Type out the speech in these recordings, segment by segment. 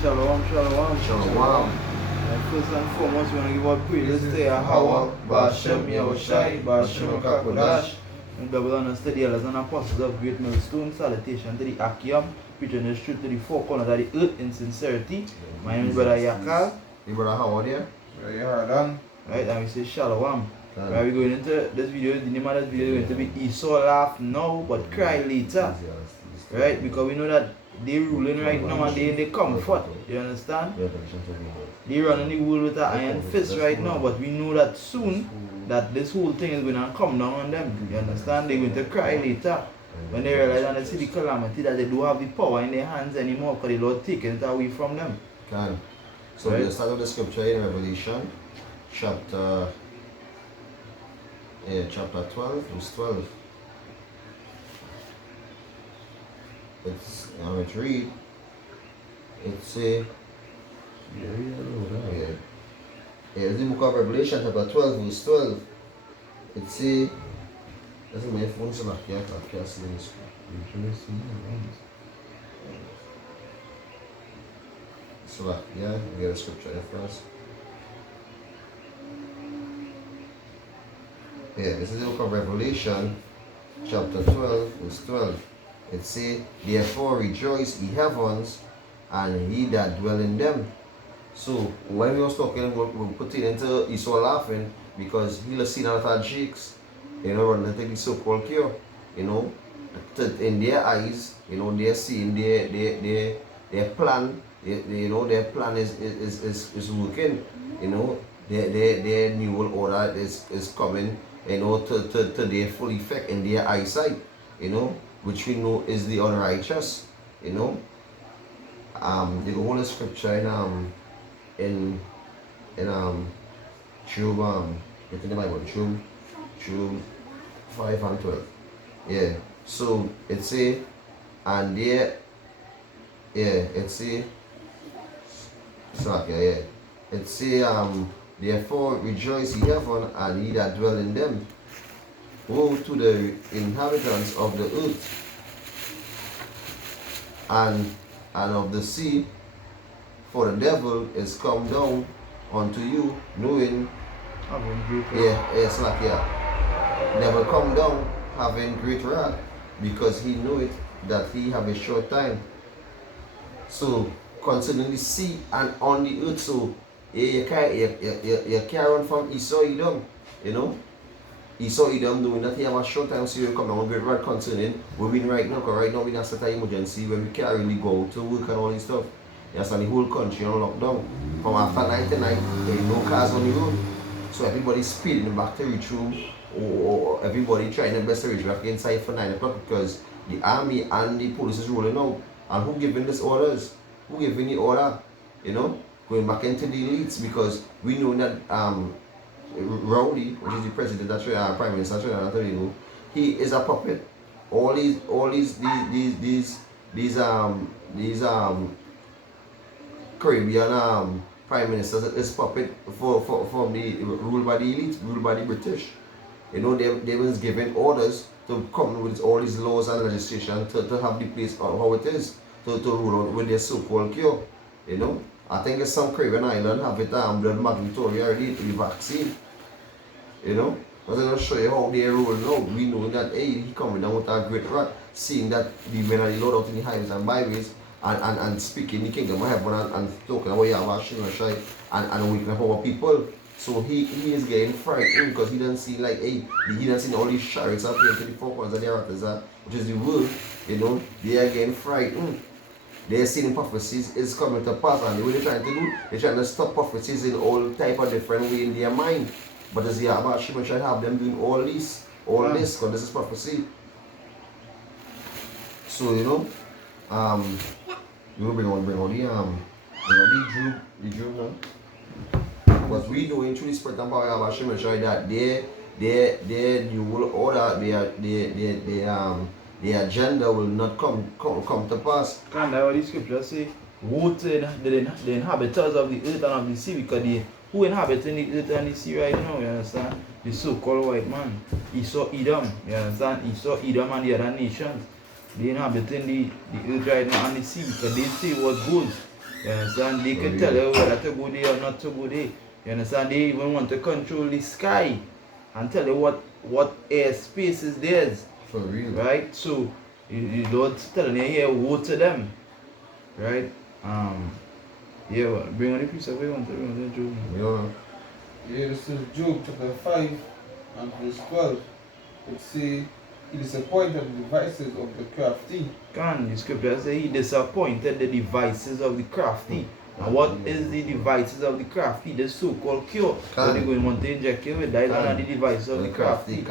Shalom, shalom. Shalom. First and foremost, we want to give our praises to Yahweh, Ba'ashem Yahushai, Ba'ashem Kakodash, and Bible understood the elders and apostles of Great Millstone. Salutation to the Akiam, preaching the truth to the four corners of the earth in sincerity. My name is Brother Yakal. Hey, brother, how are you? Right, and we say Shalom. Right, we're going into this video. The name of this video is going to be Esau laugh now but cry later. Right, because we know that they ruling right now and they in the comfort. You understand? They running the world with an iron fist right now, but we know that soon that this whole thing is going to come down on them. You understand? They're going to cry later when they realize and they see the calamity that they don't have the power in their hands anymore because the Lord taking it away from them. So right? We start with the scripture in Revelation chapter 12, verse 12. It's read. It's it's the book of Revelation chapter 12, verse 12. It say, that's my phone, so I can't see this. So yeah, we get a scripture there first. Yeah, this is the book of Revelation chapter 12, verse 12. It say, therefore rejoice, ye heavens, and he that dwell in them. So when we was talking, we put it into Esau laughing because he'll have seen a lot of jakes, you know, and they take the so-called cure, you know, in their eyes, you know, they're seeing their plan, you know, their plan is working, you know, their new world order is coming, you know, to their full effect in their eyesight, you know, which we know is the unrighteous, you know. The whole scripture in Job, it's in the Bible, Job 5 and 12. Yeah. So it say, and there, yeah, it say, yeah. It say, therefore rejoice ye heaven, and ye that dwell in them. Woe to the inhabitants of the earth and of the sea, for the devil is come down unto you, knowing, devil come down having great wrath, because he knoweth that he have a short time. So concerning the sea and on the earth, so you carry on from Esau Edom, you know. Esau Edom doing that he have a short time, so you come down with great wrath concerning we win right now, because right now we have set an emergency where we can't really go to work and all this stuff. Yes, and the whole country on lockdown. From after 9 to 9, there is no cars on the road. So everybody's speeding back to reach home, or everybody trying their best to reach back inside for 9 o'clock because the army and the police is rolling out. And who giving these orders? Who giving the order? You know, going back into the elites, because we know that Rowley, which is the president, that's prime minister, he is a puppet. All these Caribbean prime ministers is puppet from the ruled by the elite, ruled by the British. You know, they was given orders to come with all these laws and legislation to have the place how it is, to rule out with their so-called cure. You know, I think it's some Caribbean island have it blood mandatory already to the vaccine. You know, because I'm going to show you how they roll now. We know that he coming down with a great wrath, seeing that the men are the Lord out in the highways and byways and speaking the kingdom of heaven and talking about Yahweh and waking up our people. So he is getting frightened because he doesn't see like he doesn't see all these chariots up here to the four corners of the earth, which is the world, you know. They are getting frightened. They're seeing prophecies is coming to pass, and what they're trying to do, they're trying to stop prophecies in all type of different way in their mind. But as Yahweh Shimon try to have them doing all this, because this is prophecy. So you know, we will bring on the Jew now. But we know in through the spirit and power of Yahweh Shimon that their new world order, their agenda will not come to pass. And that's what the scripture say, woe to the inhabitants of the earth and of the sea, because who inhabit in the earth and the sea right now, you understand? The so-called white man, Esau Edom, you understand? Esau Edom and the other nations. they inhabiting the earth right now and the sea because they see what goes. You understand? They can tell you whether to go there or not to go there. You understand? They even want to control the sky and tell you what air space is theirs. For real. Right? So the Lord's telling you here, woe to them. Right? Yeah, bring on the piece of way on to Job. Yeah. Yeah, this is Job chapter 5 and verse 12. It say, he disappointed the devices of the crafty. The scripture says he disappointed the devices of the crafty. And what is the devices of the crafty? The so-called cure. So they're going to want to inject you with that is one of the devices of the crafty.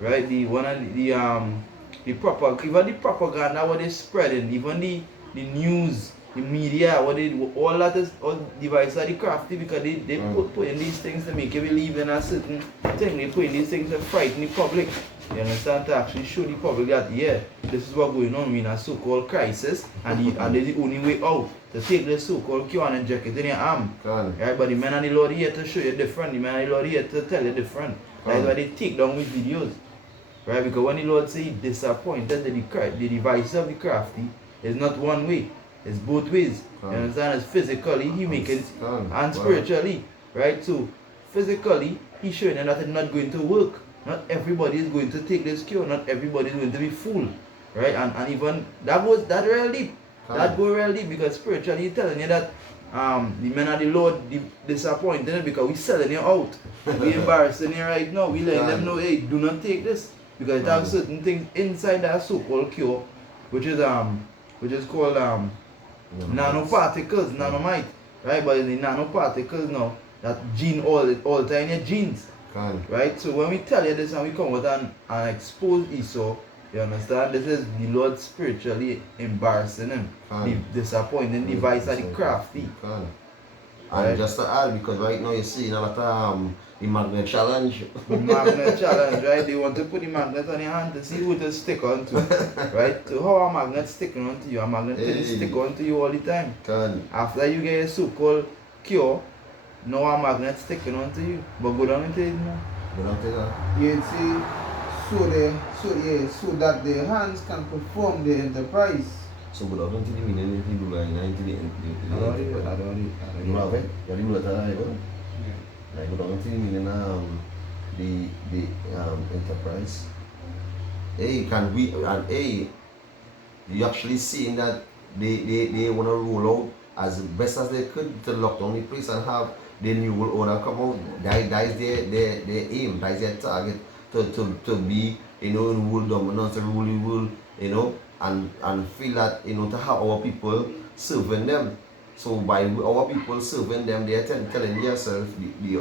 Right? The one of the proper, even the propaganda what they spreading, even the news, the media, what they all that is all devices of the crafty because they put in these things to make you believe in a certain thing. They put in these things to frighten the public. You understand? To actually show the public that this is what's going on in a so-called crisis and there's the only way out to take the so-called cure and inject it in your arm. Right? But the men and the Lord here to show you different. The men and the Lord here to tell you different. That's why they take down with videos. Right? Because when the Lord says he disappointed the devices of the crafty, it's not one way. It's both ways. You understand? It's physically he make it and spiritually. Right? So physically he's showing you that it's not going to work. Not everybody is going to take this cure. Not everybody is going to be fooled. Right? And even that goes real deep. That goes real deep because spiritually he's telling you that the men of the Lord disappointed because we selling you out. We embarrassing you right now. We letting them know, hey, do not take this. Because it has certain things inside that so-called cure, which is called nanoparticles, nanomite. Right? But the nanoparticles now that gene alter in your genes. Right? So when we tell you this and we come out and expose Esau, you understand? This is the Lord spiritually embarrassing him. The disappointing device of the crafty. And just to add, because right now you're seeing a lot of the magnet challenge. The magnet challenge, right? They want to put the magnet on your hand to see who to stick onto. Right? So how are magnets sticking onto you? A magnet can stick onto you all the time. After you get a so-called cure, now a magnet sticking onto you. But go down into it now. Go down to that. You see, so that the hands can perform the enterprise. So go down to the meaning of the line, into the I don't know. You have it? You have it? I go down to the meaning the enterprise. Hey, can we and hey, you actually seeing that they want to roll out as best as they could to lock down the place and have the new world order come out. That is their aim, that is their target to be, in world dominance, to rule the world, and feel that, to have our people serving them. So by our people serving them, they are telling themselves, the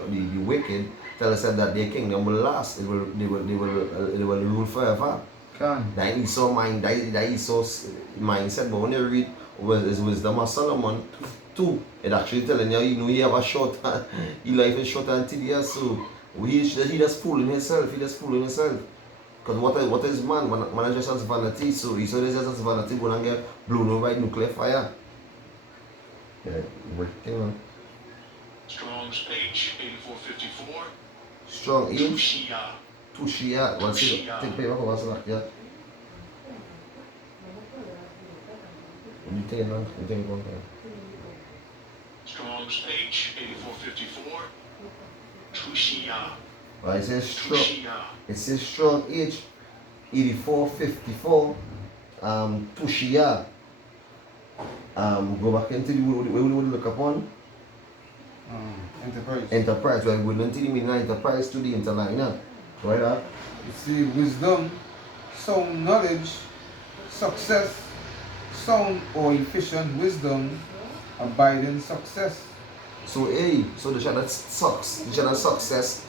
wicked, tell us that their kingdom will last. They will rule forever. That Esau mind, that Esau's mindset. But when you read Wisdom of Solomon 2, it actually telling you, he have a short, his life is short and tedious. So he just fooling himself. Because what is man? Man just has vanity. So he saw this just as vanity going and get blown over by nuclear fire. Yeah, working on. Strong's H 8454. Strong H. Tushia. Tushia. What's it? Take paper for what's that? Yeah. You take it now. You take it one time. Strong's H 8454. Tushia. Right, it says strong. Tushia. It says strong H 8454. Tushia. Go back into the where we would look upon Enterprise. enterprise. Right, we don't mean enterprise to the interliner. Right, You see, wisdom, sound knowledge, success, sound or efficient wisdom, abiding success. So so the channel sucks. The channel success.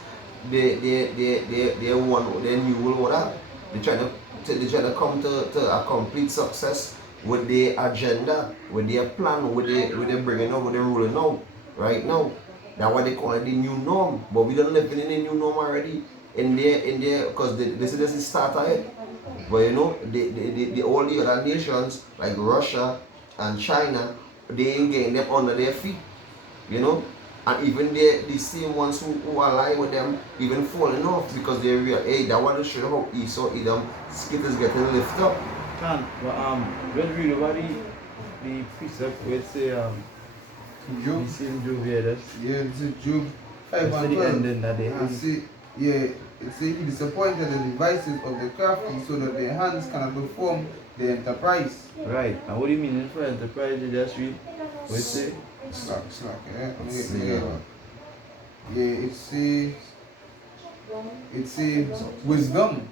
They want their new world order. They trying to come to a complete success with their agenda, with their plan, with their bringing out, with their ruling out. Right now, that's what they call it the new norm. But we don't live in a new norm already. In there, because this is starter it. But the all the other nations like Russia and China, they ain't getting them under their feet. And even the same ones who ally with them even falling off because they realize, hey, that one should how Esau Edom skit is getting lifted up. Can't. But just read over the precept where it say Job. the same Job here. That's This is Job 5 that's and the 12. ending that they It have. say, it say he disappointed the devices of the crafty so that their hands cannot perform the enterprise. Right. And what do you mean for enterprise? You just read what it say? Slack, yeah. Let's see, It say wisdom,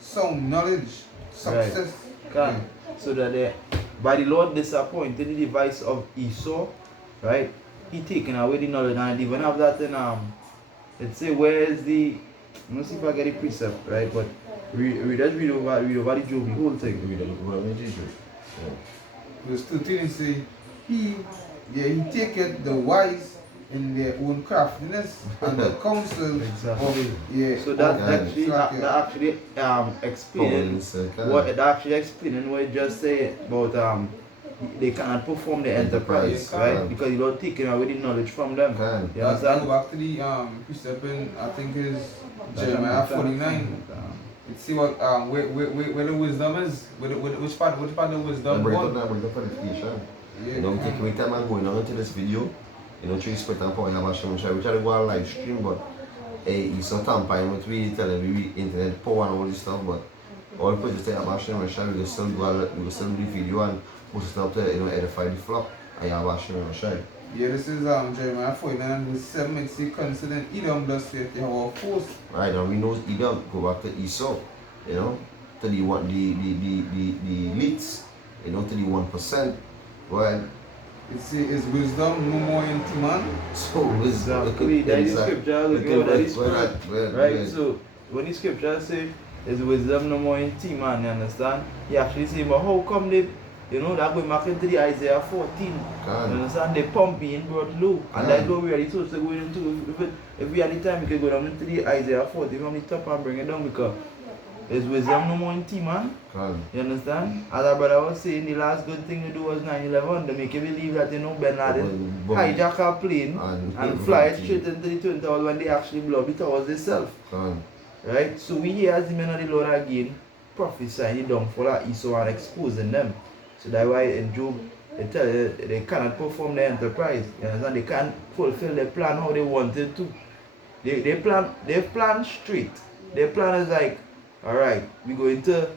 sound knowledge, success. Can. So that they, by the Lord disappointed the device of Esau, right? He taken away the knowledge, and even have that in let's say where is the, let me see if I get the precept, right? But we just read over the Job, the whole thing. Verse 13 it say he taketh the wise in their own craftiness and the counsel Exactly. of So that Okay. actually explaining what it just said about they cannot perform the enterprise, Enterprise. right? Because you don't taking away the knowledge from them. Can. You Let's go understand? back to the precept in, I think is Jeremiah 49. Let's see what where the wisdom is. Which part the wisdom Bring one? it down for edification. Yeah. You know, take away time and going on into this video. You know, through respect and power, we try to go on live stream, but it's not tampering with we telling we internet power and all this stuff, but all the people just say about Hashem, we will still do the video and post it up to edify the flock. I have Hashem. Yeah, this is Jeremiah 49 verse 7. It says, concerning Edom thus saith Yahweh of hosts. Right, and we know Edom go back to Esau, you know, to the elites, you know, to the 1%. Right? It says, is wisdom no more in man? So Exactly, that is scripture. Look at that is right. right. So when the scripture say there's wisdom no more in team, man, you understand? He actually say, but how come they, that going back into the Isaiah 14. You understand? They pump being brought low. And that's what we are supposed to go into. If we had the time, we could go down into the Isaiah 14 from the top and bring it down, because there's wisdom no more in team, man. You understand? As our brother was saying, the last good thing to do was 9/11. They make you believe that Ben Laden hijack a plane and fly it straight into the Twin Towers when they actually blow up the towers themselves. Right? So we hear as the men of the Lord again prophesying the downfall of Esau and exposing them. So that's why in Job they tell you they cannot perform their enterprise. You understand? They can't fulfill their plan how they wanted to. They plan straight. Their plan is like, alright, we're going to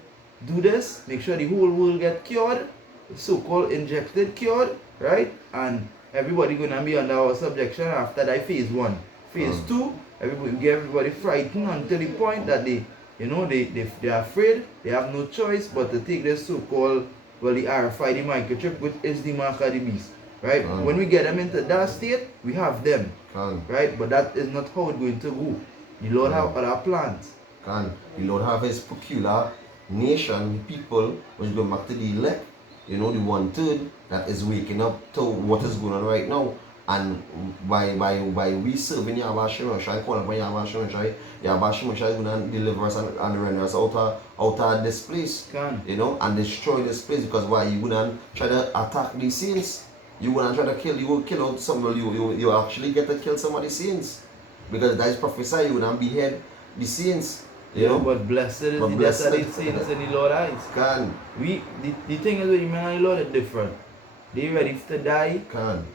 do this, make sure the whole world get cured, so-called injected cured, right? And everybody gonna be under our subjection after that phase 1. Phase 2, we get everybody frightened until the point that they're afraid, they have no choice but to take this so-called, the RFID microchip, which is the mark of the beast, right? When we get them into that state, we have them, right? But that is not how it's going to go. The Lord have other plans. The Lord have his peculiar nation, people, which go back to the elect, the 1/3 that is waking up to what is going on right now. And by we serving Yahweh Shemashai, calling upon Yahweh Shemashai, Yahweh Shemashai is going to deliver us and render us out of this place, and destroy this place. Because why you going to try to attack the saints? You going to try to kill, you will kill out somebody, you actually get to kill some of the saints. Because that is prophesied, you going to behead the saints. But blessed is the death of the saints in the Lord's eyes. The thing is with the man of the Lord is different. They ready to die.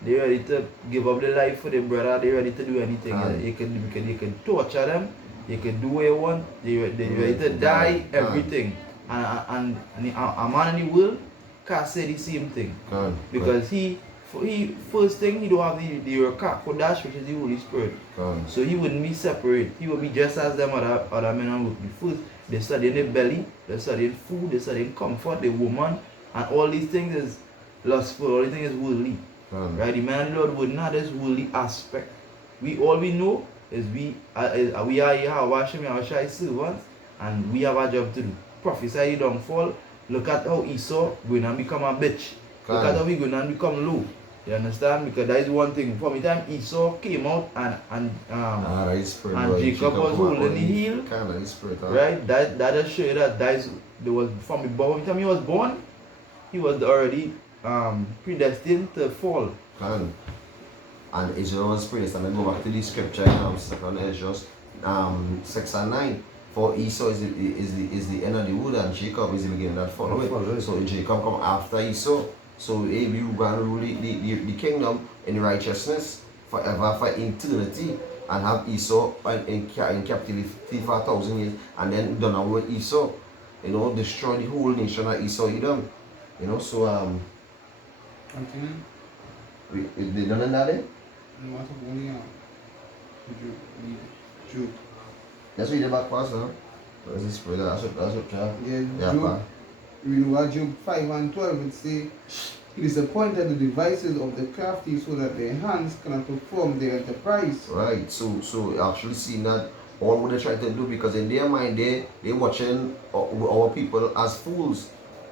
They ready to give up their life for their brother. They ready to do anything. You can torture them. You can do what you want. They ready to die. Everything. And a man in the world can't say the same thing. Because he first thing, he don't have the Rakak Kodash, which is the Holy Spirit. So he wouldn't be separate. He would be just as them other men and would be first. They study in the belly, they study in food, they study in comfort, the woman, and all these things is lustful, all these things is worldly. Right? The man of the Lord would not have this worldly aspect. All we know is we are Yahweh Shai servants, and we have a job to do. Prophesy the downfall. Look at how Esau going to become a bitch. Look at how he going to become low. You understand? Because that is one thing. From the time Esau came out and Jacob was holding the heel, right? That just show you that there was from the time he was born, he was already predestined to fall. And Israel was predestined. Go back to the scripture in 2 Ezra 6 and 9. For Esau is the end of the wood, and Jacob is the beginning that follow it. So Jacob come after Esau. So he will go and rule the kingdom in righteousness forever, for eternity, and have Esau in captivity for 1,000 years, and then done away with Esau. You know, destroy the whole nation of Esau Edom. You know, so Continue. they done in that then? No matter only Job. Let's read the back pass now. Where's this spread? That's what Yeah, Job. We know Job 5 and 12 it say, he disappointed the devices of the crafty so that their hands cannot perform their enterprise. Right. So actually seeing that all what they try to do, because in their mind they watching our people as fools,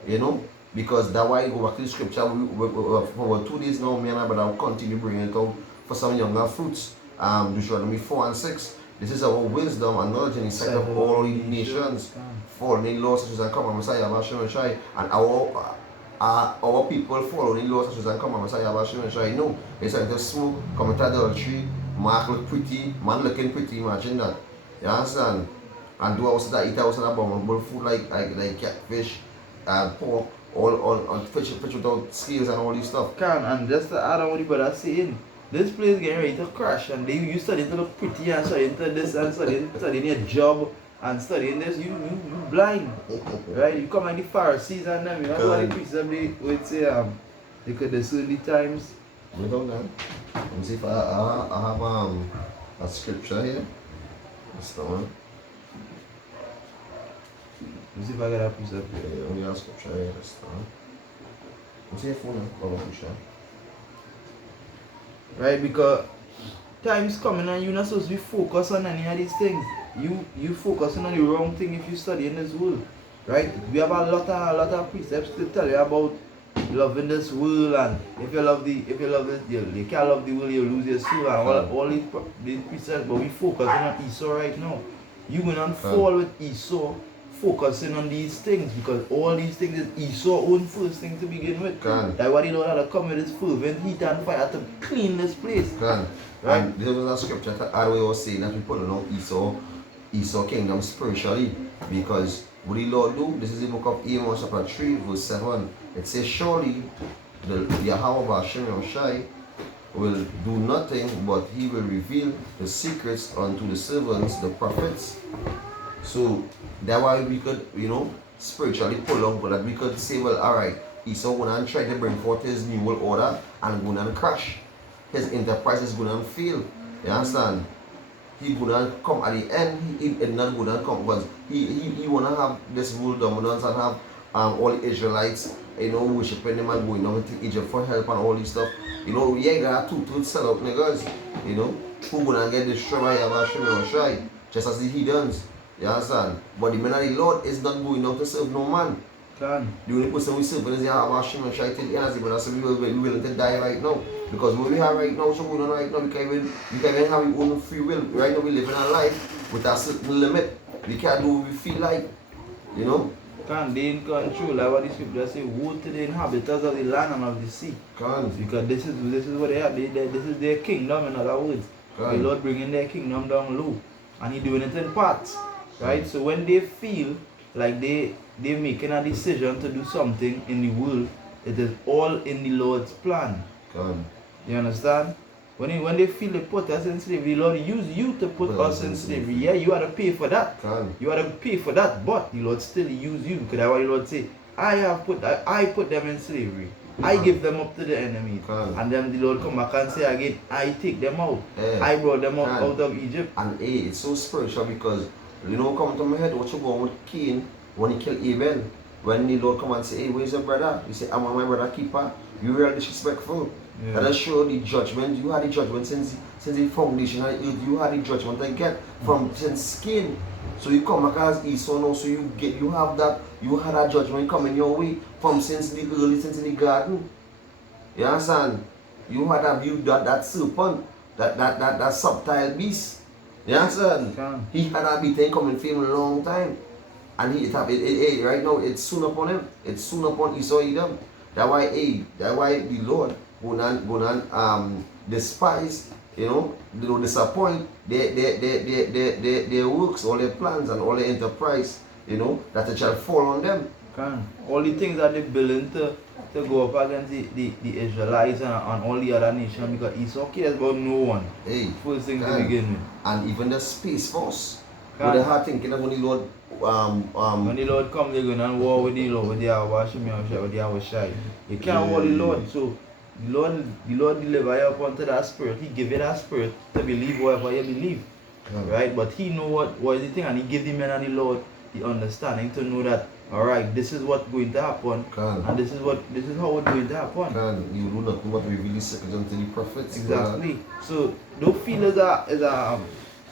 you know, because that's why you go back to the scripture. For 2 days now, me and my brother will continue bringing it out for some younger fruits. Deuteronomy 4 and 6. This is our wisdom and knowledge in the sight of all the nations. Following laws such as I come and Messiah Bashim and Shai, and our people following laws such as I come and Messiah Bashim and Shai. No, it's like the smoke, commit adultery, mark look pretty, man looking pretty, imagine that. You understand? And do also that, eat also that abominable food like catfish, pork, all fish without scales and all this stuff. And just to add on what the brother saying, this place getting ready to crash, and you studying to look pretty and studying to this and studying your job and studying this, you blind, right? You come like the Pharisees and them, you know what the priests of the would say, they could discern the times. Wait on that. Let me see if I have a scripture here. That's the one. Let me see if I got a piece of Yeah, here. only have scripture here. That's the one. Let me see your phone now. Go on, push that. Right, because time's coming and you're not supposed to be focused on any of these things. You focusing on the wrong thing if you study in this world. Right? We have a lot of precepts to tell you about loving this world, and if you love this, you can't love the world, you lose your soul, and all these precepts, but we focusing on Esau right now. You will not fall with Esau focusing on these things, because all these things is Esau's own first thing to begin with. That's why the Lord had to come with his fervent heat and fire to clean this place. Right? And there was a scripture that I was saying that we put on Esau kingdom spiritually, because what the Lord do, this is the book of Amos chapter 3 verse 7. It says, surely the Yahweh Bashim Shai will do nothing, but he will reveal the secrets unto the servants, the prophets. So that's why we could, spiritually pull up, but that we could say, well, alright, Esau gonna try to bring forth his new world order and gonna crash. His enterprise is gonna fail. You understand? He gonna come at the end, he not gonna come, because he wanna have this world dominance and have all the Israelites, worshiping him and going down to Egypt for help and all this stuff. You got two sell out niggas, who gonna get destroyed by Yahweh, just as the heathens. You understand? But the man of the Lord is not going out to serve no man. The only person we serve is the Yahweh till the end of the brother. So we willing to die right now. Because what we have right now, so going on right now, we can't even have our own free will. Right now we live in a life with a certain limit. We can't do what we feel like. They in control, like what the scripture say, woe to the inhabitants of the land and of the sea. Because this is what they are. This is their kingdom, in other words. The Lord bringing their kingdom down low. And he doing it in parts. Right? So when they feel like they're making a decision to do something in the world, it is all in the Lord's plan. You understand? When they feel they put us in slavery, the Lord use you to put us in slavery. Yeah, you had to pay for that. You had to pay for that, but the Lord still use you, because that's why the Lord say, I put them in slavery. I give them up to the enemy. And then the Lord come back and say again, I take them out. I brought them out of Egypt. And it's so spiritual, because come to my head, what you going with Cain when he killed Abel? When the Lord come and say, hey, where's your brother? You say, I'm my brother keeper. You really disrespectful. Yeah. That show the judgment. You had the judgment since the foundation of the earth. You had the judgment I get from since Cain. So you come back as Esau now, so you had that judgment coming your way from since the garden. You understand? You had that serpent, that subtle beast. You understand? He had a beating coming for him a long time. And right now it's soon upon him. It's soon upon Esau Edom. That's why the Lord gonna despise they will disappoint their works, all their plans and all their enterprise, that it shall fall on them. All the things that they're building to go up against the Israelites and all the other nations, because Esau cares about no one. Hey, First thing to begin with. And even the Space Force. But they are thinking of when the Lord when the Lord comes, they're going to war with the Lord, with the Awashai. You can't war the Lord, so the Lord deliver you up unto that spirit. He give you that spirit to believe whatever you believe. Right? But he know what is the thing, and he give the men and the Lord the understanding to know that, alright, this is what's going to happen, and this is how it's going to happen. You do not know what reveal the secrets unto the prophets. Exactly. So don't feel as a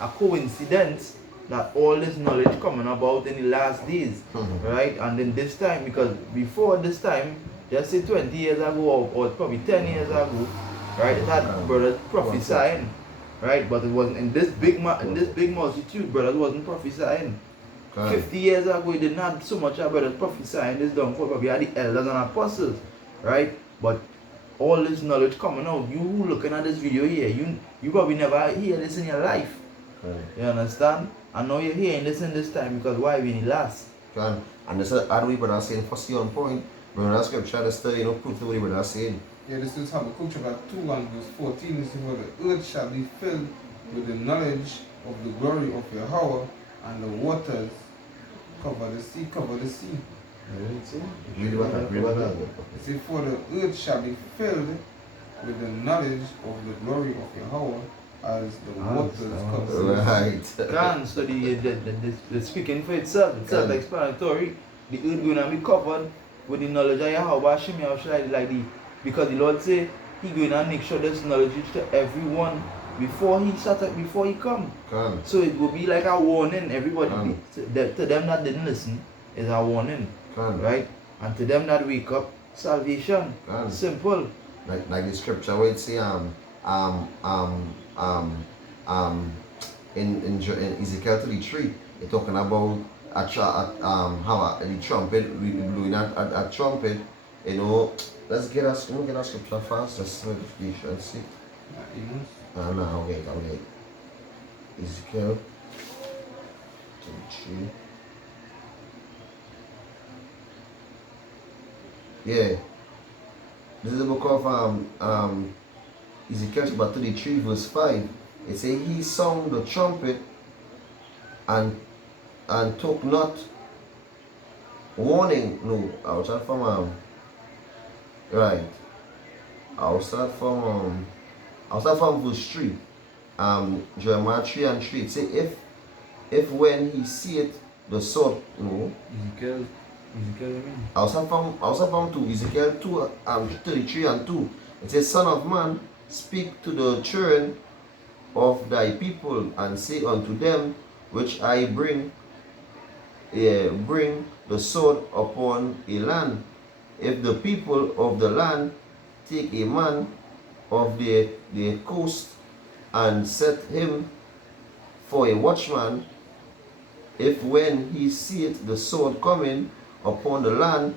coincidence that all this knowledge coming about in the last days, right? And then this time, because before this time, just say 20 years ago or probably 10 years ago, right? It had brothers prophesying, right? But it wasn't in this big multitude. Brothers wasn't prophesying. 50 years ago, it didn't have so much of brothers prophesying this downfall. Probably had the elders and apostles, right? But all this knowledge coming out, you looking at this video here, you probably never hear this in your life. You understand? And now you're hearing this in this time because why we need last? And this is how we brother saying first on point. Brother scripture is still, proof to what the brother saying. Yeah, this is Habakkuk chapter 2 and verse 14. This is where the earth shall be filled with the knowledge of the glory of Yahweh, and the waters cover the sea. Read about that. It says, for the earth shall be filled with the knowledge of the glory of Yahweh, as the waters cover the sea. Right. So the speaking for itself, it's self-explanatory. The earth gonna be covered with the knowledge of Yahweh, because the Lord say He gonna make sure this knowledge reach to everyone before He come. So it will be like a warning, everybody. To them that didn't listen, is a warning, right? And to them that wake up, salvation. Simple. Like the scripture where it say in Ezekiel 33, it's talking about how the trumpet, we blowing a trumpet, Let's get us scripture fast, just so you should see. No, wait. Ezekiel 33. Yeah. This is the book of Ezekiel chapter 33 verse 5. It says, he sounded the trumpet and took not warning. No, I'll start from right. I'll start from verse 3. Jeremiah 3 and 3. It says, if when he seeth the sword, no. Ezekiel, I'll start from 2. Ezekiel 2 33 and 2. It says, son of man, speak to the children of thy people, and say unto them, which I bring the sword upon a land. If the people of the land take a man of their coast and set him for a watchman, if when he seeth the sword coming upon the land,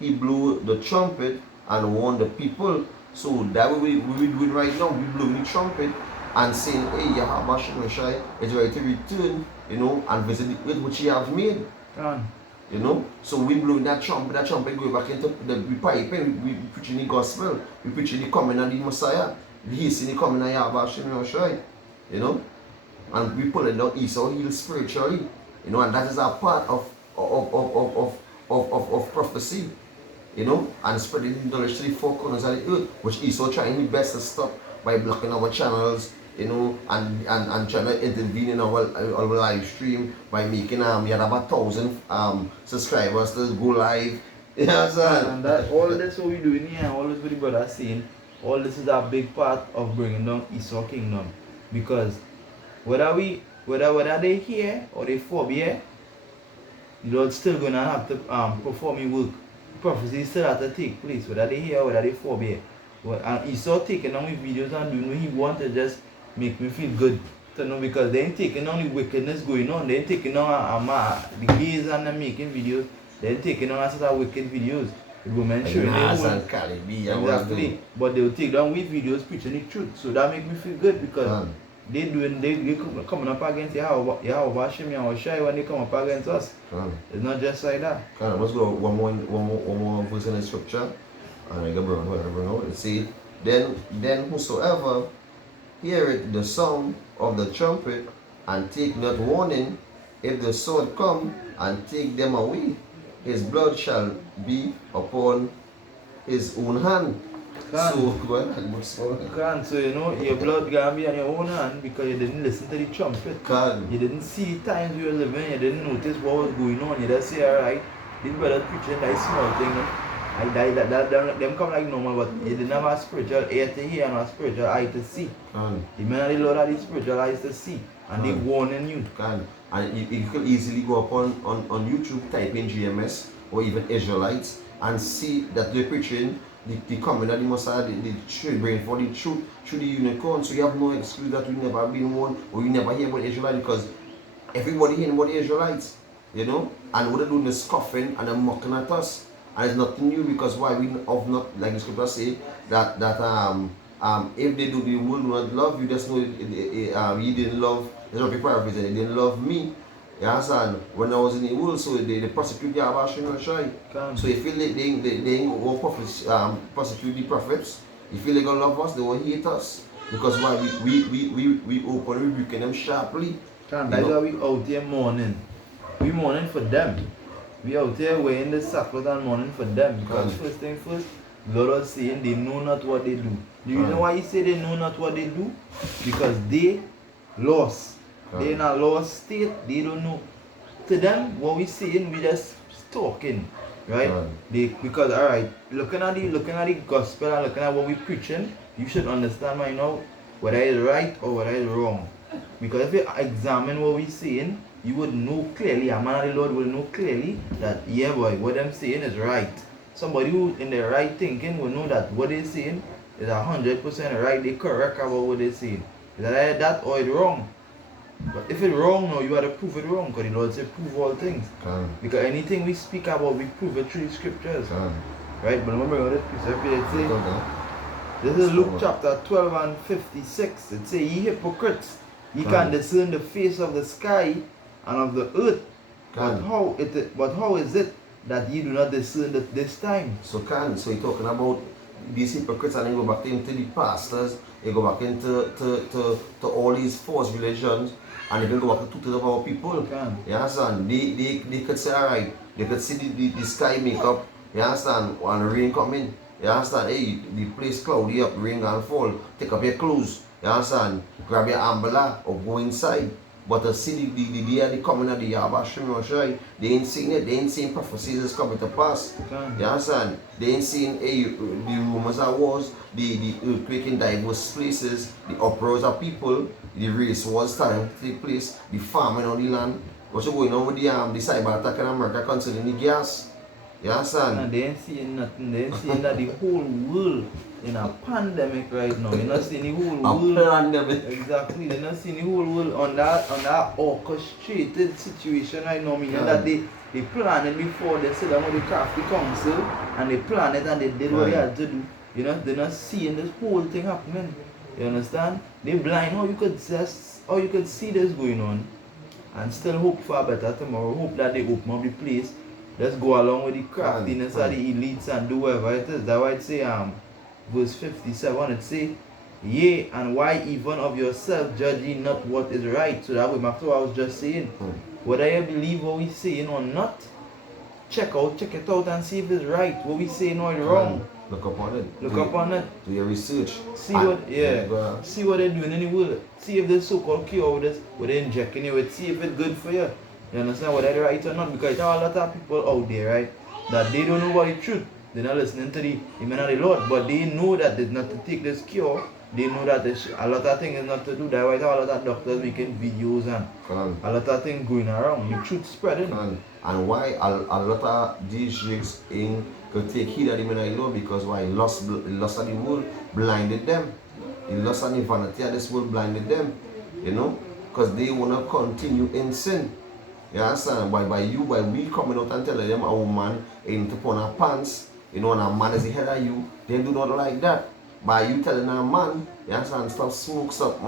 he blew the trumpet and warned the people. So that we do it right now. We blow the trumpet and saying, hey, Yahweh Shai is ready to return, and visit the earth which he has made. So we blow that trumpet go back into we pipe and we preaching the gospel, we preaching the coming of the Messiah, we see the coming of Yahweh Shai, and we pull it down Esau heal spiritually, and that is a part of prophecy, and spreading the knowledge to the four corners of the earth, which Esau trying his best to stop by blocking our channels, and trying to intervene in our live stream by making you had about 1,000 subscribers to go live. And that all this what we doing here, all this what the brother saying, all this is a big part of bringing down Esau kingdom, because whether they here or they forbear, the Lord's still gonna have to perform his work. Prophecy still have to take place, whether they here or whether they forbear. And Esau taking on his videos and doing what he want to just make me feel good to know, because they ain't taking on the wickedness going on. They ain't taking on the gays and them making videos. They ain't taking on a set of wicked videos. women Like showing their Nas own. and Calibi and what Exactly. But they'll take down with videos preaching the truth. So that make me feel good because they coming up against Yahweh Hashem, Yahweh Shai when they come up against us. It's not just like that. Let's go one more verse in the scripture. And I go bring out. It says, then whosoever heareth the sound of the trumpet and take not warning, if the sword come and take them away, his blood shall be upon his own hand. So you know your blood gonna be on your own hand because you didn't listen to the trumpet. You didn't see times you were living, you didn't notice what was going on. You just say, alright, this brother preaching that small thing. I die them come like normal, but you didn't have a spiritual ear to hear and a spiritual eye to see. The man of the Lord had the spiritual eyes to see, and they warning you. And you could easily go up on YouTube, type in GMS or even Israelites and see that they're preaching the coming of the Messiah, the truth, bring for the truth through the unicorn. So you have no excuse that you never been one or you never hear about Israelites because everybody hearing about the Israelites, you know, and what they're doing is scoffing and they're mocking at us. And it's nothing new because why we of not like the scripture say that if they do the world not love you, just know you didn't love. There's no people paraphrasing. They didn't love me. You understand? When I was in the world, so they prosecute the Abashim and Shai. So you feel like they will prosecute the prophets. You feel they gonna love us, they will hate us. Because why we open rebuking them sharply. That's why we out here mourning. We mourning for them. We out here wearing the sackcloth and mourning for them. Because first thing first, God was saying they know not what they do. The reason why he say they know not what they do? Because they lost. They're in a lost state, they don't know. To them, what we saying, we just talking. Right? Because alright, looking at the gospel and looking at what we preaching, you should understand by now whether it's right or whether it's wrong. Because if you examine what we saying, you would know clearly, a man of the Lord will know clearly that yeah boy, what I'm saying is right. Somebody who in the right thinking will know that what they're saying is 100% right, they correct about what they're saying. Is that or it's wrong? But if it's wrong now, you have to prove it wrong because the Lord said prove all things. Because anything we speak about, we prove it through the scriptures. Right? But remember this precept it say, this is Luke chapter 12 and 56. It says, ye hypocrites, ye can discern the face of the sky and of the earth. But how is it that ye do not discern this time? So you're talking about these hypocrites and then go back into the pastors, they go back into all these false religions, and they can go back to 2/3 of our people. You understand? They could say, alright, they could see the sky make up, you understand, and rain coming. You understand? Hey, the place cloudy up, rain and fall. Take up your clothes, you understand? Grab your umbrella or go inside. But to see the day of the coming of the Yahweh, they ain't seen it. They ain't seen prophecies is coming to pass. You understand? They ain't seen the rumors of wars, the earthquake in diverse places, the uproars of people, the race wars starting to take place, the famine on the land. What's going on with the cyber attack in America concerning the gas? You understand? And they ain't seeing nothing. They ain't seeing that the whole world in a pandemic right now. You're not seeing the whole world. A pandemic. Exactly. They're not seeing the whole world on that orchestrated situation right now. Meaning that they planned it before they sit down with the crafty council and they planned it and they did what they had to do. You know, they're not seeing this whole thing happening. You understand? They blind. How you could see this going on and still hope for a better tomorrow. Hope that they open up the place. Let's go along with the craftiness of the elites and do whatever it is. That's why it say verse 57, it say, yea, and why even of yourself judge ye not what is right? So that way, after what I was just saying, whether you believe what we saying or not, check it out and see if it's right. What we saying or wrong. Look upon it. Look upon it. Do your research. See what they're doing in the world. See if this so-called cure with this, what they're injecting you with. See if it's good for you. You understand whether they're right or not? Because there are a lot of people out there, right, that they don't know about the truth. They're not listening to the man of the Lord, but they know that it's not to take this cure. They know that a lot of things is not to do. That's why there are a lot of doctors making videos and a lot of things going around. The truth spreading. And why a lot of these jigs could take heed of the man of the Lord? Because why? Lust of the world blinded them. The lust and the vanity of this world blinded them. You know? Because they want to continue in sin. You understand? By we coming out and telling them our man ain't to put on our pants you know, and a man is ahead of you, they do not like that. By you telling a man, you understand, stop smoke, stop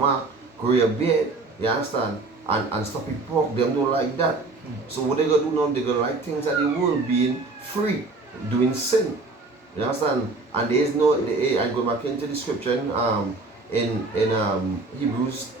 grow your beard, you understand, and stop it pork, them don't like that. So what they gonna do now, they gonna like things that the world being free, doing sin. You understand? And there is no, I go back into the scripture in Hebrews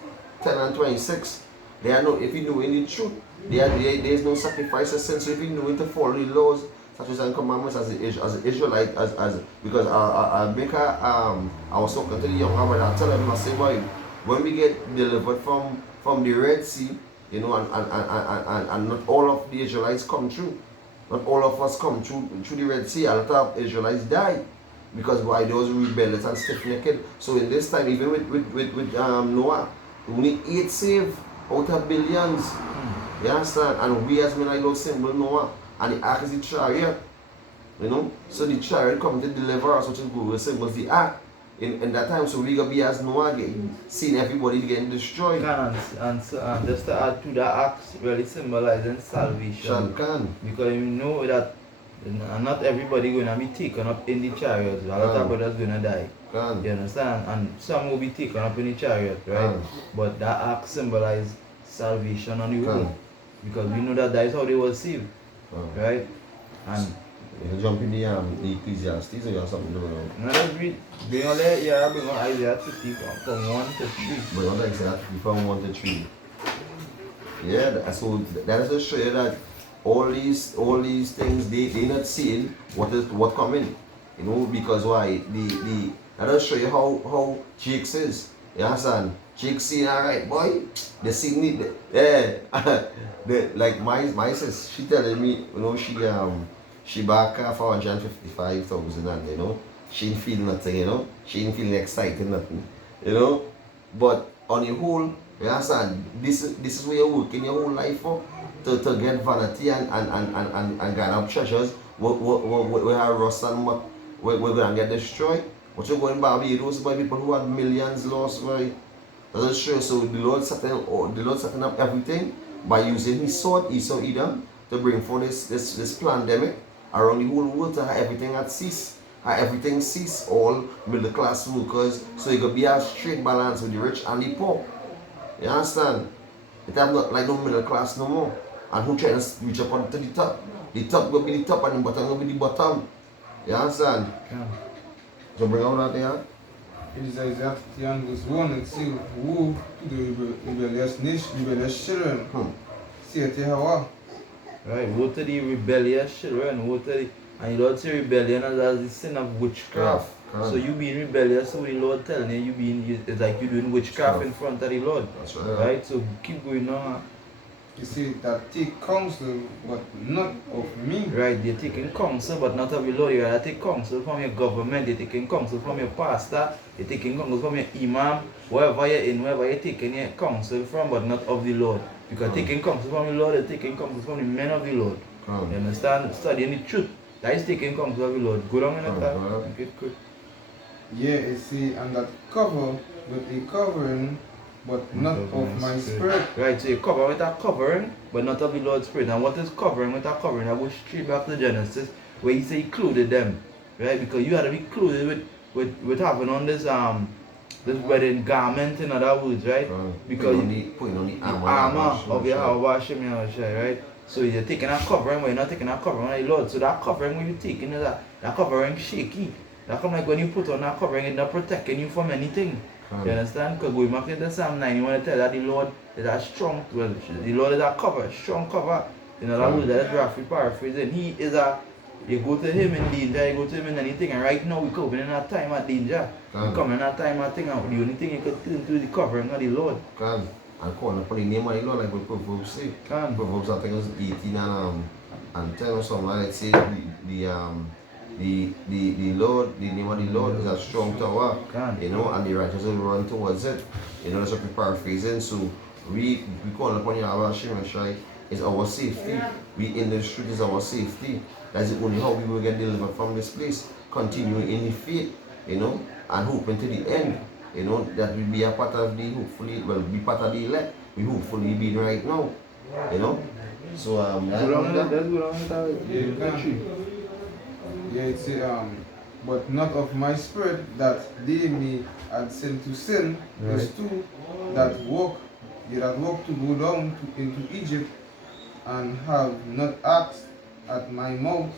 10 and 26. There are no, if you know any truth, there is no sacrifice of sin. So if you know to follow the laws, statutes and commandments as an Israelite, as because I make I was talking to the young man, I tell him, I say, boy, when we get delivered from the Red Sea, you know, and not all of the Israelites come through. Not all of us come through the Red Sea. A lot of Israelites die because why those rebellious and stiff-necked. So in this time, even with Noah, only 8 saved out of billions. You understand? And we as men are those symbol Noah. And the ark is the chariot. You know? So the chariot comes to deliver us, which is good. Symbols the ark. In that time, so we gonna be as Noah getting seeing everybody getting destroyed. And just to add to that, acts really symbolizing salvation. Because you know that not everybody gonna be taken up in the chariot. A lot of brothers gonna die. You understand? And some will be taken up in the chariot, right? But that act symbolizes salvation on the whole. Because we know that is how they were saved. Right? And you jump in the Ecclesiastes or you have something to do with no, let's read. Bring on Isaiah 50 from 1 to 3. Bring on Isaiah 50 from 1 to 3. Yeah, so that is to show you that all these things they not seeing what coming. You know, because why? That will show you how Jakes is. You understand? Jakes seeing alright, boy. They see me. Like my sis, she telling me, you know, she back for 155,000 and you know, she didn't feel nothing, you know, she didn't feel excited nothing, you know. But on the whole, you understand, this is where you're working your whole life for, to get vanity and get up treasures. We have rust and what we're gonna get destroyed. What you're going Barbados by people who had millions lost, right? That's true. So the Lord setting up everything by using his sword, Esau Edom, to bring forth this pandemic around the whole world to have everything at cease. Everything cease, all middle class workers, so it could be a straight balance with the rich and the poor. You understand? It have not like no middle class no more. And who trying to reach up onto the top? The top will be the top and the bottom will be the bottom. You understand? Yeah. So bring out that there. It is Isaiah 50 and verse 1. It says, woe to the rebellious nation, rebellious children. Say it Yahweh. Right, woe to the rebellious children, woe to the, and the Lord say rebellion as the sin of witchcraft. So you being rebellious, so the Lord telling you, it's like you doing witchcraft in front of the Lord. That's right. Right, so keep going on. You see, that take counsel, but not of me. Right, they're taking counsel, but not of the Lord. You gotta take counsel from your government, you're taking counsel from your pastor, you're taking counsel from your imam, wherever you're in, wherever you're taking your counsel from, but not of the Lord. Because taking counsel from the Lord, you're taking counsel from the men of the Lord. You understand? Studying the truth. That is taking counsel of the Lord. Go down in the time. Make it quick. Yeah, you see, and that cover with a covering, but not of my spirit. Right, so you cover with a covering, but not of the Lord's Spirit. And what is covering with a covering? I go straight back to Genesis, where he said he clothed them. Right? Because you had to be clothed with having on this wedding garment, in other words, right? Because putting on the armor of Yahweh Hashem Yahushua, right? So you're taking a covering, but you're not taking a covering on the Lord. So that covering when you're taking is that covering shaky. That come like when you put on that covering, it's not protecting you from anything. You understand? Because going back into Psalm 9, you want to tell that the Lord is a strong, well, the Lord is a cover, strong cover. In other words, that is roughly paraphrasing. He is you go to him in danger, you go to him in anything. And right now, we're coming in a time of danger. We're coming in a time of thing. The only thing you could turn to is the covering of the Lord. And calling upon the name of the Lord, like what Proverbs say. Proverbs, I think it was 18 and 10 or something like that. Say the Lord, the name of the Lord is a strong tower, you know, and the righteous will run towards it. You know, that's what we're paraphrasing. So we call upon Yahweh Hashem Yahshua is our safety. We in the street is our safety. That's the only how we will get delivered from this place. Continuing in the faith, you know, and hoping to the end. You know, that will be a part of the, hopefully, well, be part of the elect. We hopefully be right now. You know? So, Let's go down with that. Yeah, it say, but not of my spirit, that they may add sin to sin. Verse Right. 2, that walk to go down into Egypt, and have not asked at my mouth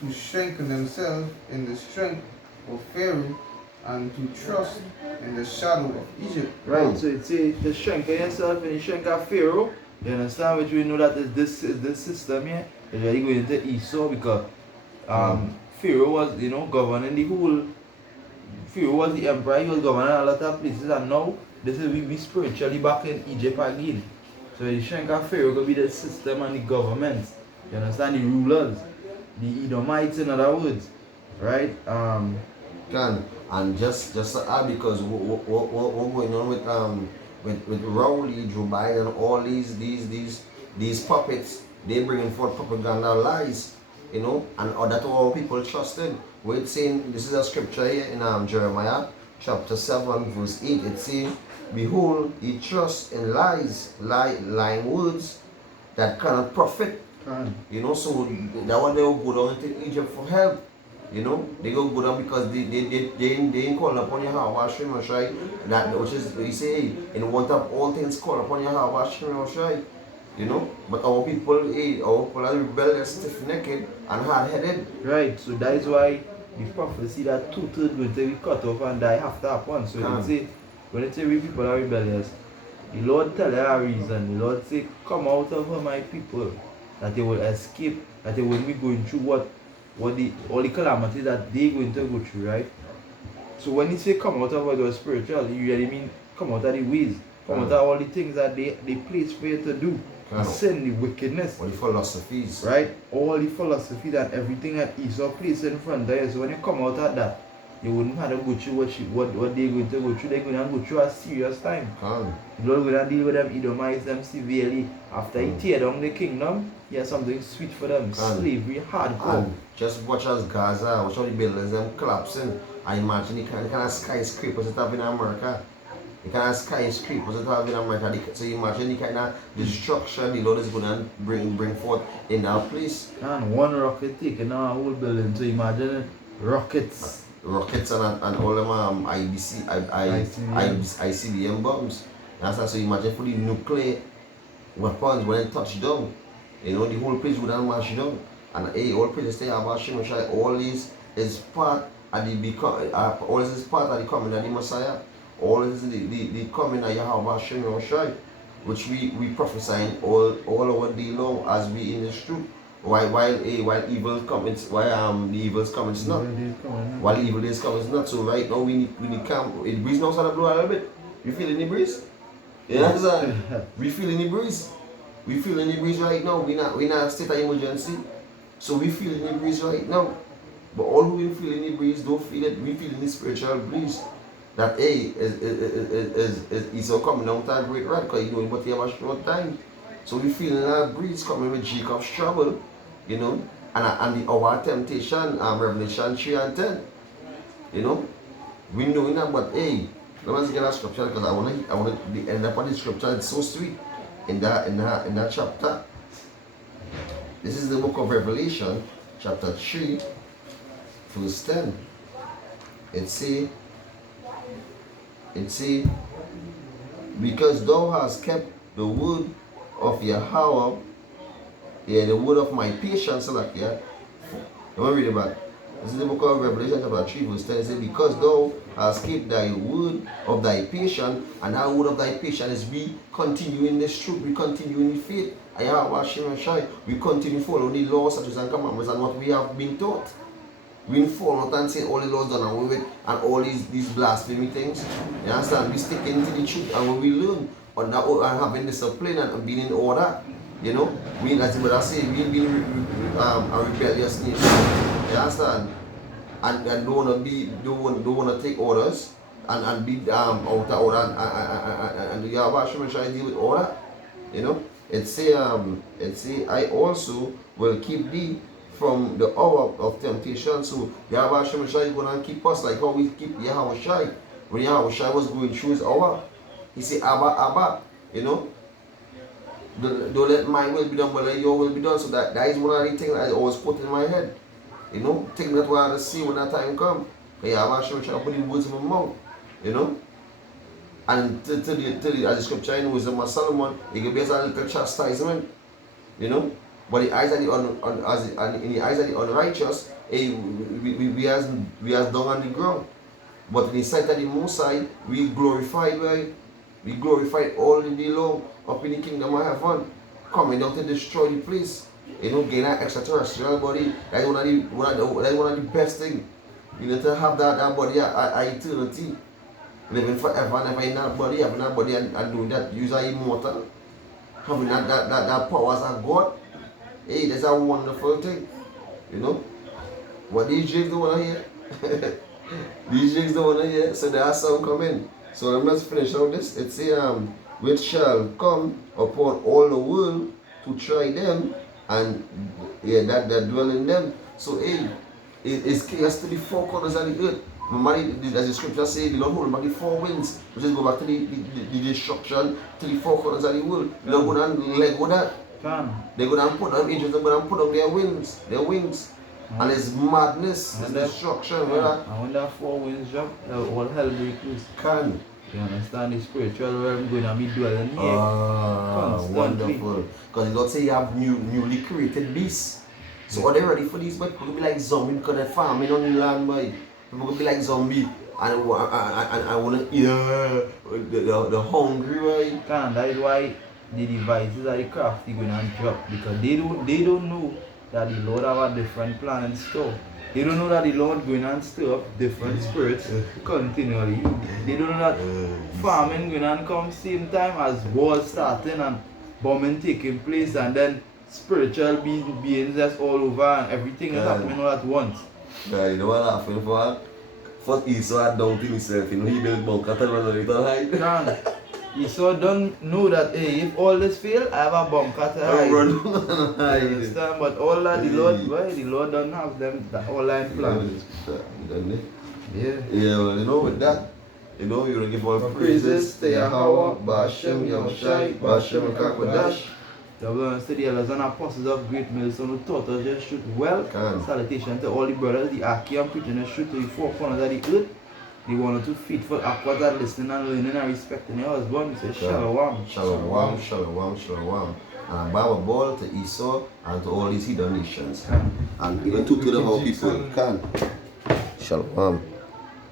to strengthen themselves in the strength of Pharaoh, and to trust in the shadow of Egypt. Right, so it says to strengthen yourself in the strength of Pharaoh. You understand? Which we know that is this system here is really going into Esau because Pharaoh was, governing the whole. Pharaoh was the emperor, he was governing a lot of places, and now this is we spiritually back in Egypt again. So the strength of Pharaoh will be the system and the government. You understand? The rulers, the Edomites, in other words, right? And just to add, because what going on with Rowley, Joe Biden, all these puppets, they bringing forth propaganda lies, and that's all people trusted. We're saying, this is a scripture here in Jeremiah chapter 7 verse 8. It says, behold, ye trust in lying words that cannot profit. So that one they will go down into Egypt for help. They go down because they ain't calling upon Yahweh Hashem Ashai. That which is, we say, in want of all things call upon Yahweh Hashem Ashai. But our people are rebellious, stiff-necked, and hard-headed. Right, so that is why the prophecy that 2/3 will be cut off and die have to happen. So when it say we people are rebellious, the Lord tell her a reason. The Lord say, come out of her, my people, that they will escape, that they will be going through all the calamities that they going to go through, right? So when he say come out of her, the spiritual, you really mean come out of the ways, come out of all the things that they place for you to do. The sin, the wickedness. All the philosophies. Right? All the philosophies and everything that Esau placed in front of you. So when you come out of that, you wouldn't have to go through what they're going to go through. They're going to go through a serious time. The Lord going to deal with them, Edomites them severely. After he tear down the kingdom, he has something sweet for them. Slavery, hardcore. And just watch as Gaza, watch all the buildings them collapsing. I imagine the kind of skyscrapers that have in America. The kind of skyscrapers that have in America. So you imagine the kind of destruction the Lord is going to bring forth in that place. And one rocket taking down a whole building. So imagine it. Rockets and all them ICBM bombs. So imagine for the nuclear weapons when it touch down. The whole place would have mashed down. And all places stay about Hashem. All this is part of the coming of the Messiah. All this is the coming of Yahweh Hashem, which we prophesying all our day long as we in this truth. While evil comes, the evil's coming is not. While evil is coming is not. So right now we need calm. The breeze now start to blow a little bit. You feeling the breeze? Yeah, we feeling the breeze. We feeling the breeze right now. We not in a state of emergency. So we feeling the breeze right now. But all who will feel the breeze don't feel it. We feeling the spiritual breeze. That is Esau coming down to a great rod because he but he have a short time. So we feeling that breeze coming with Jacob's trouble, and our temptation, Revelation 3 and 10. We know that, but let's get that scripture because I want to end up on the scripture. It's so sweet in that chapter. This is the book of Revelation, chapter 3, verse 10. It say, because thou hast kept the word of Yahweh, the word of my patience, let me read it back. This is the book of Revelation chapter 3 verse 10. It says, because thou hast kept thy word of thy patience, and that word of thy patience is we continue in this truth, we continue in the faith. We continue following the laws, statutes, and commandments and what we have been taught. We follow not and say all the laws done away with and all these blasphemy things. You understand? We stick into the truth, and when we learn on that and having discipline and being in order, we, as the brother say, we being a rebellious nation. You understand? And don't wanna take orders and be out of order and you have to try to deal with order. It say I also will keep thee from the hour of temptation. So Yahweh Hashem is going to keep us like how we keep Yahweh Shai. When Yahweh Shai was going through his hour, he said, Abba, don't let my will be done, but let your will be done. So that is one of the things I always put in my head. You know, take that what I see when that time come. Yeah, I'm actually trying to put the words in my mouth. You know? And to the, as the scripture in wisdom of Solomon, it can be as a little chastisement. You know? But the eyes of the and in the eyes of the unrighteous, we as down on the ground. But in the sight of the Most High, we glorified, right? We glorified all the day long up in the kingdom of heaven, coming down to destroy the place. You know, gain that extraterrestrial body. That's one of the best things. You need to have that body at eternity. Living forever and ever in that body, having that body and doing that, use are immortal. Having that powers of God. Hey, that's a wonderful thing. You know? What these jigs don't want to hear. These jigs don't want to hear. So there are some coming. So let's finish out this. It says, which shall come upon all the world to try them, and that dwell in them. So hey, it's chaos to the four corners of the earth. As the scripture says, the Lord hold back the four winds, which is go back to the destruction to the four corners of the world. The Lord go down let go that. They go down put down angels, they go down put down their wings. And it's madness, it's destruction, brother. And when that four winds drop, all hell break loose. Can. You understand the spiritual realm going to be dwelling here. Wonderful. Because the Lord say you have newly created beasts. So are they ready for these? But people will be like zombie because they're farming on the land, boy. People will be like zombie and I want to eat the hungry, boy. That is why the devices are the crafty going to drop, because they don't know that the Lord have a different plan in store. They don't know that the Lord going and stir up different spirits continually. They don't know that farming going and come same time as war starting and bombing taking place, and then spiritual beings that's all over and everything is happening all at once. Yeah, you know what happened for first Esau had doubted himself, you know, he built bunker to run a little high. Esau don't know that, hey, if all this fail, I have a bunker to hide. You understand? But all that the Lord don't have them, the whole line plan. Yeah, well, you know, with that, you know, you will give all praises to Yahweh, Ba'ashem, Yahushai, Ba'ashem, Kakwadash. The brothers to the elders and apostles of Great Millstone who taught us just shoot well. Salutation to all the brothers, the Aki and preaching the shoot to the four corners of the earth. The one or two faithful aquas that listening and learning and respecting your husband. Say shalom. Shalom, shalom, shalom. And Bible ball to Esau and to all these hidden nations. And even to the whole people. Shalom.